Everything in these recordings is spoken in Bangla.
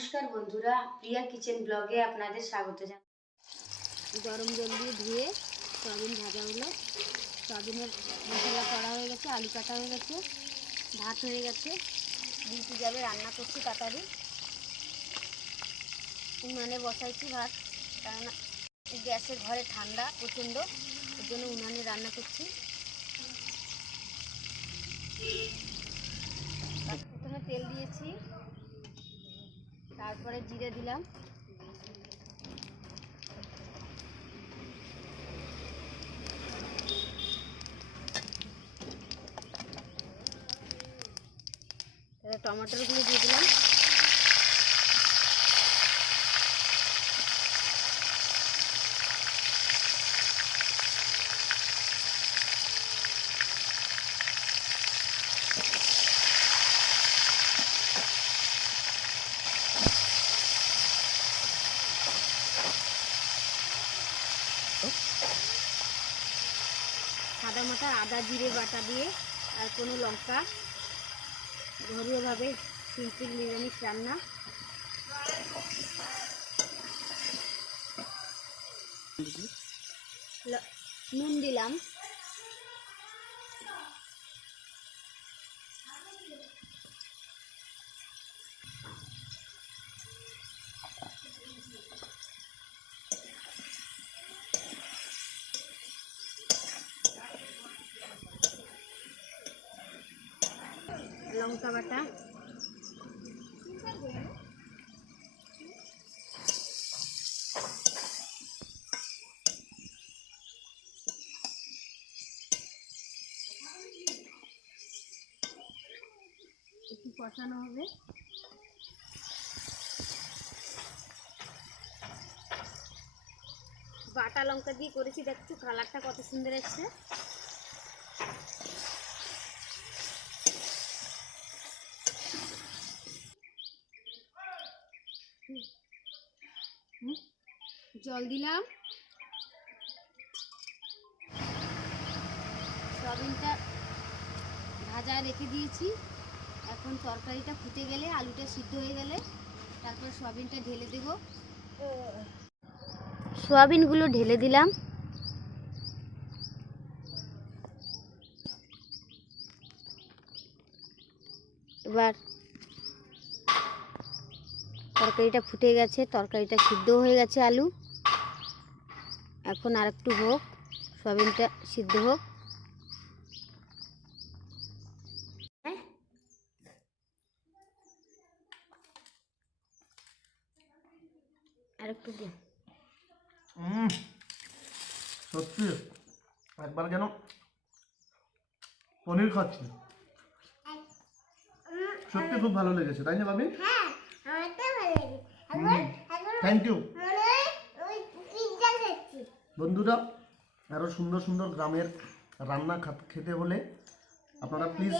নমস্কার বন্ধুরা, প্রিয়া কিচেন ব্লগে আপনাদের স্বাগত জানাই। গরম জল দিয়ে ধুয়ে সয়াবিন ভাজা হলো। সয়াবিনের মশলা করা হয়ে গেছে, আলু কাটা হয়ে গেছে, ভাত হয়ে গেছে। ডিউটি যাবে, রান্না করছি তাড়াতাড়ি। উনানে বসাইছি ভাত, কারণ গ্যাসের ঘরে ঠান্ডা প্রচণ্ড, ওর জন্য উনানে রান্না করছি। প্রথমে তেল দিয়েছি, তারপরে জিরে দিলাম, টমেটোগুলো দিয়ে দিলাম, সাদা মাটা আদা জিরে বাটা দিয়ে আর কোনো লঙ্কা, ঘরোয়াভাবে সিম্পল নিরামিষ রান্না। নুন দিলাম, লঙ্কা বাটা, একটু কষানো হবে। বাটা লঙ্কা দিয়ে করেছি, দেখছো কালারটা কত সুন্দর এসছে। জল দিলাম, সয়াবিনটা ভাজা রেখে দিয়েছি। এখন তরকারিটা ফুটে গেলে, আলুটা সিদ্ধ হয়ে গেলে তারপর সয়াবিনটা ঢেলে দেব। সয়াবিনগুলো ঢেলে দিলাম, এবার তরকারিটা ফুটে গেছে, তরকারিটা সিদ্ধ হয়ে গেছে আলু। এখন আর একটু হোক, সয়াবিনটা সিদ্ধ হোক। আর একটু দিন। সত্যি একবার যেন পনির খাচ্ছি, সত্যি খুব ভালো লেগেছে, তাই না ভাবি? থ্যাংক ইউ বন্ধুরা। আরো সুন্দর সুন্দর গ্রামের রান্না খেতে হলে আপনারা প্লিজ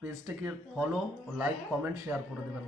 পেজটাকে ফলো ও লাইক কমেন্ট শেয়ার করে দেবেন।